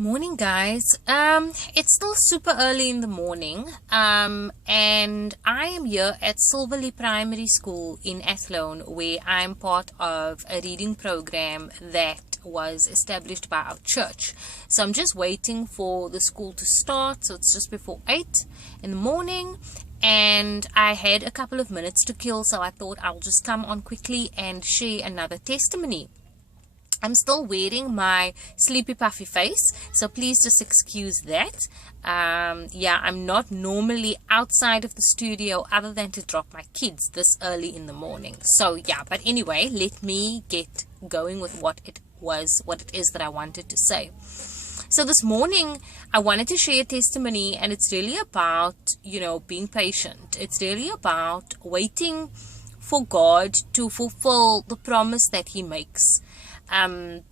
Morning, guys. It's still super early in the morning, and I am here at Silverley Primary School in Athlone, where I'm part of a reading program that was established by our church. So I'm just waiting for the school to start. So it's just before 8 in the morning, and I had a couple of minutes to kill, so I thought I'll just come on quickly and share another testimony. I'm still wearing my sleepy puffy face, so please just excuse that. I'm not normally outside of the studio other than to drop my kids this early in the morning. So but anyway, let me get going with what it is that I wanted to say. So this morning I wanted to share a testimony, and it's really about, being patient. It's really about waiting for God to fulfill the promise that He makes. And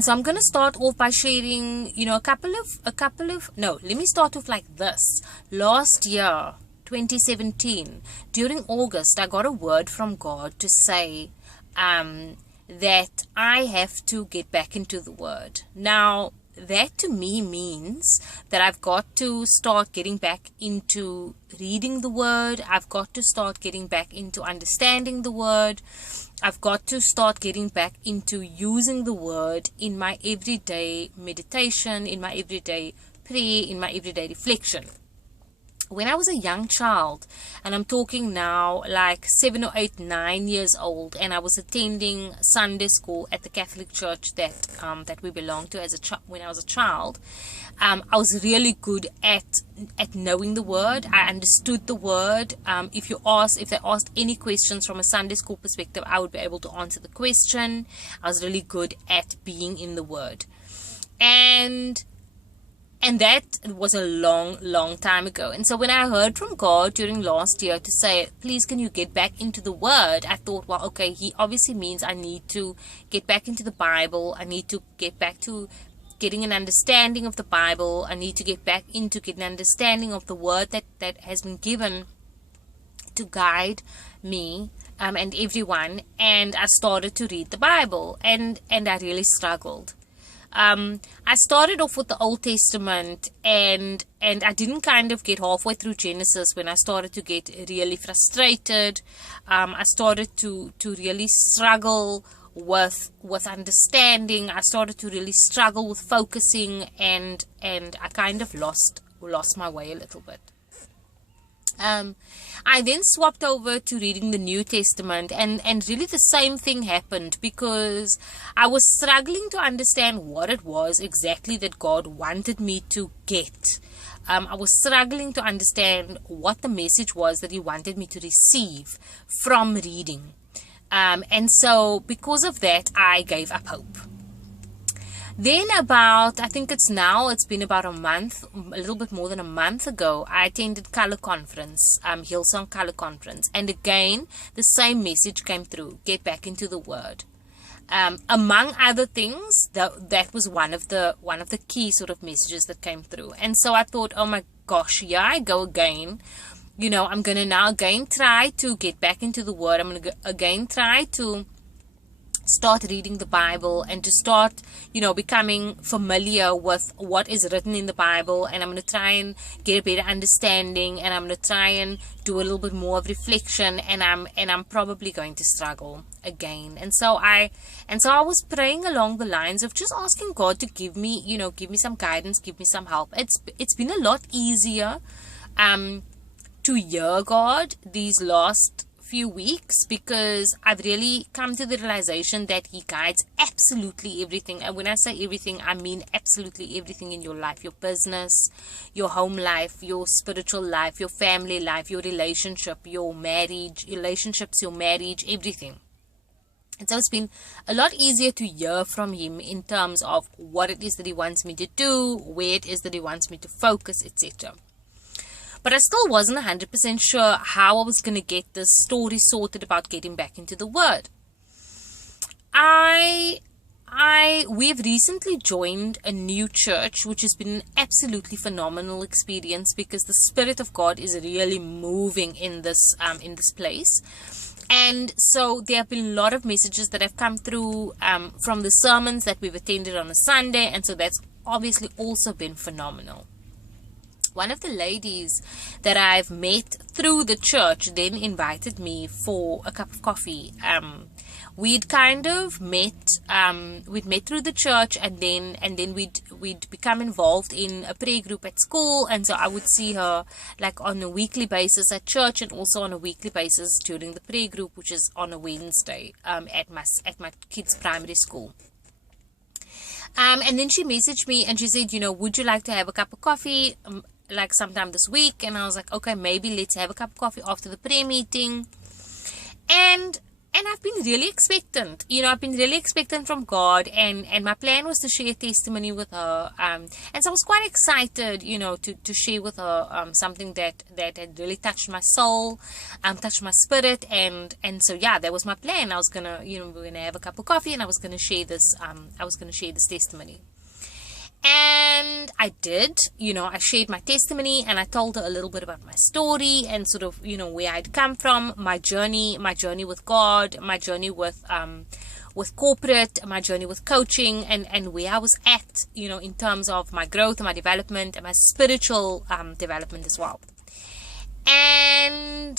so I'm going to start off by sharing, let me start off like this. Last year, 2017, during August, I got a word from God to say, that I have to get back into the Word. Now, that to me means that I've got to start getting back into reading the Word. I've got to start getting back into understanding the Word. I've got to start getting back into using the Word in my everyday meditation, in my everyday prayer, in my everyday reflection. When I was a young child, and I'm talking now like 7 or 8, 9 years old, and I was attending Sunday school at the Catholic church that we belonged to when I was a child, I was really good at knowing the Word. I understood the Word. If they asked any questions from a Sunday school perspective, I would be able to answer the question. I was really good at being in the Word. And that was a long, long time ago. And so when I heard from God during last year to say, please, can you get back into the Word? I thought, well, okay, He obviously means I need to get back into the Bible. I need to get back to getting an understanding of the Bible. I need to get back into getting an understanding of the Word that has been given to guide me and everyone. And I started to read the Bible, and I really struggled. I started off with the Old Testament, and I didn't kind of get halfway through Genesis when I started to get really frustrated. I started to really struggle with understanding. I started to really struggle with focusing, and I kind of lost my way a little bit. I then swapped over to reading the New Testament, and really the same thing happened, because I was struggling to understand what it was exactly that God wanted me to get. I was struggling to understand what the message was that He wanted me to receive from reading. And so because of that, I gave up hope. Then it's been about a month, a little bit more than a month ago, I attended Color Conference, Hillsong Color Conference. And again, the same message came through, get back into the Word. Among other things, that was one of the key sort of messages that came through. And so I thought, oh my gosh, here I go again. I'm going to now again try to get back into the Word. I'm going to again try to start reading the Bible, and to start, becoming familiar with what is written in the Bible. And I'm going to try and get a better understanding, and I'm going to try and do a little bit more of reflection, and I'm probably going to struggle again. And so I was praying along the lines of just asking God to give me some guidance, give me some help. It's been a lot easier to hear God these last few weeks, because I've really come to the realization that He guides absolutely everything. And when I say everything, I mean absolutely everything in your life, your business, your home life, your spiritual life, your family life, your relationship, your marriage, everything. And so it's been a lot easier to hear from Him in terms of what it is that He wants me to do, where it is that He wants me to focus, etc. But I still wasn't 100% sure how I was going to get this story sorted about getting back into the Word. We've recently joined a new church, which has been an absolutely phenomenal experience, because the Spirit of God is really moving in this place. And so there have been a lot of messages that have come through from the sermons that we've attended on a Sunday. And so that's obviously also been phenomenal. One of the ladies that I've met through the church then invited me for a cup of coffee. We'd kind of met, we'd met through the church, and then we'd become involved in a prayer group at school. And so I would see her like on a weekly basis at church, and also on a weekly basis during the prayer group, which is on a Wednesday at my kids' primary school. And then she messaged me and she said, would you like to have a cup of coffee like sometime this week? And I was like, okay, maybe let's have a cup of coffee after the prayer meeting. And I've been really expectant. I've been really expectant from God, and my plan was to share testimony with her. And so I was quite excited, to share with her something that had really touched my soul, touched my spirit, and so yeah, that was my plan. I was gonna, we were gonna have a cup of coffee, and I was gonna share this. I was gonna share this testimony. And I did, I shared my testimony, and I told her a little bit about my story and sort of, where I'd come from, my journey with God, my journey with corporate, my journey with coaching, and where I was at, in terms of my growth and my development and my spiritual development as well. And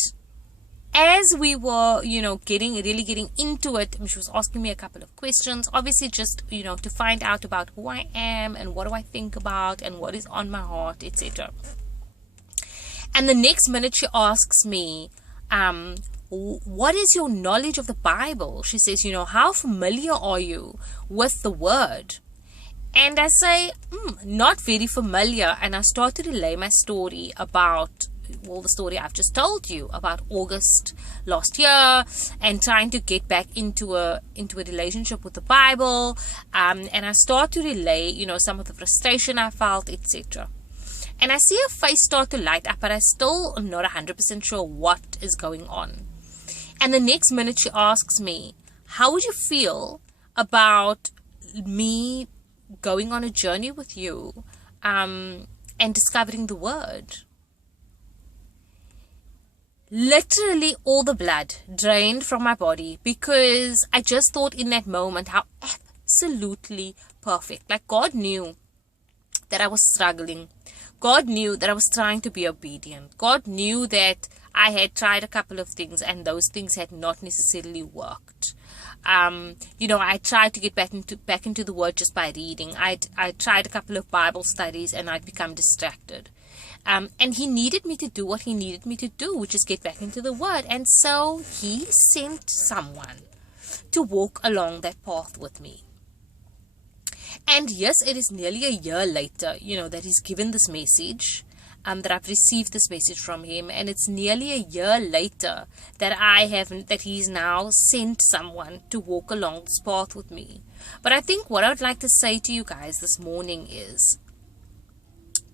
as we were, getting into it, she was asking me a couple of questions, obviously just, to find out about who I am and what do I think about and what is on my heart, etc. And the next minute she asks me, what is your knowledge of the Bible? She says, how familiar are you with the word? And I say, not very familiar. And I start to relay my story about the story I've just told you about August last year, and trying to get back into a relationship with the Bible, and I start to relay, some of the frustration I felt, etc. And I see her face start to light up, but I still am not 100% sure what is going on. And the next minute she asks me, how would you feel about me going on a journey with you and discovering the word? Literally all the blood drained from my body, because I just thought in that moment how absolutely perfect. Like, God knew that I was struggling. God knew that I was trying to be obedient. God knew that I had tried a couple of things and those things had not necessarily worked. I tried to get back into the word just by reading. I tried a couple of Bible studies and I'd become distracted. And he needed me to do what he needed me to do, which is get back into the word. And so he sent someone to walk along that path with me. And yes, it is nearly a year later, that he's given this message, that I've received this message from him. And it's nearly a year later that he's now sent someone to walk along this path with me. But I think what I would like to say to you guys this morning is,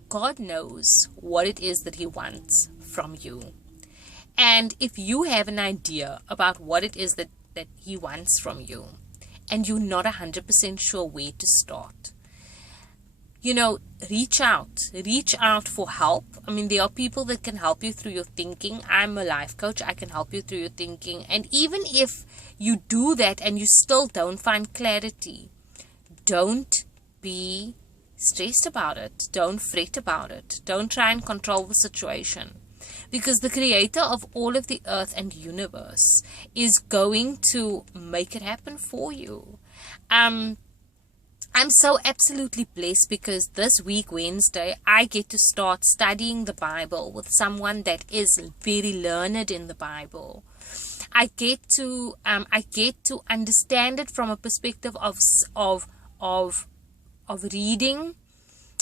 God knows what it is that he wants from you. And if you have an idea about what it is that he wants from you, and you're not 100% sure where to start, reach out for help. I mean, there are people that can help you through your thinking. I'm a life coach. I can help you through your thinking. And even if you do that and you still don't find clarity, don't be stressed about it. Don't fret about it. Don't try and control the situation, because the creator of all of the earth and universe is going to make it happen for you. I'm so absolutely blessed, because this week, Wednesday, I get to start studying the Bible with someone that is very learned in the Bible. I get to understand it from a perspective of reading,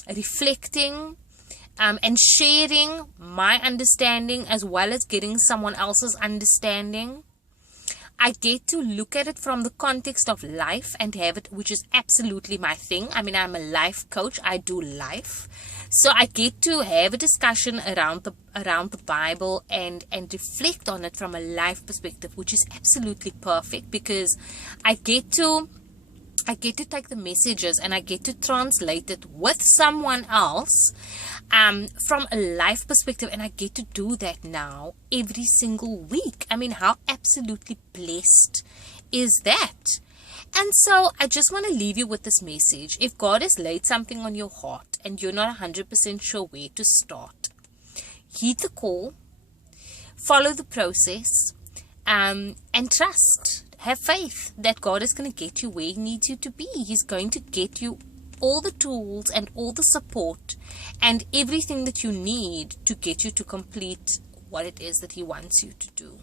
reflecting, and sharing my understanding as well as getting someone else's understanding. I get to look at it from the context of life and have it, which is absolutely my thing. I mean, I'm a life coach. I do life. So I get to have a discussion around the Bible and reflect on it from a life perspective, which is absolutely perfect, because I get to I get to take the messages and I get to translate it with someone else from a life perspective, and I get to do that now every single week. I mean, how absolutely blessed is that? And so I just want to leave you with this message. If God has laid something on your heart and you're not 100% sure where to start, heed the call, follow the process, and trust. Have faith that God is going to get you where He needs you to be. He's going to get you all the tools and all the support and everything that you need to get you to complete what it is that He wants you to do.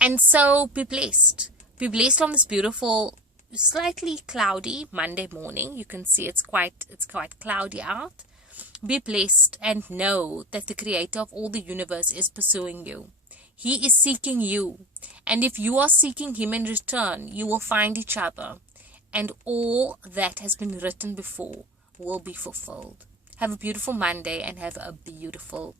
And so be blessed. Be blessed on this beautiful, slightly cloudy Monday morning. You can see it's quite cloudy out. Be blessed and know that the Creator of all the universe is pursuing you. He is seeking you. And if you are seeking Him in return, you will find each other. And all that has been written before will be fulfilled. Have a beautiful Monday and have a beautiful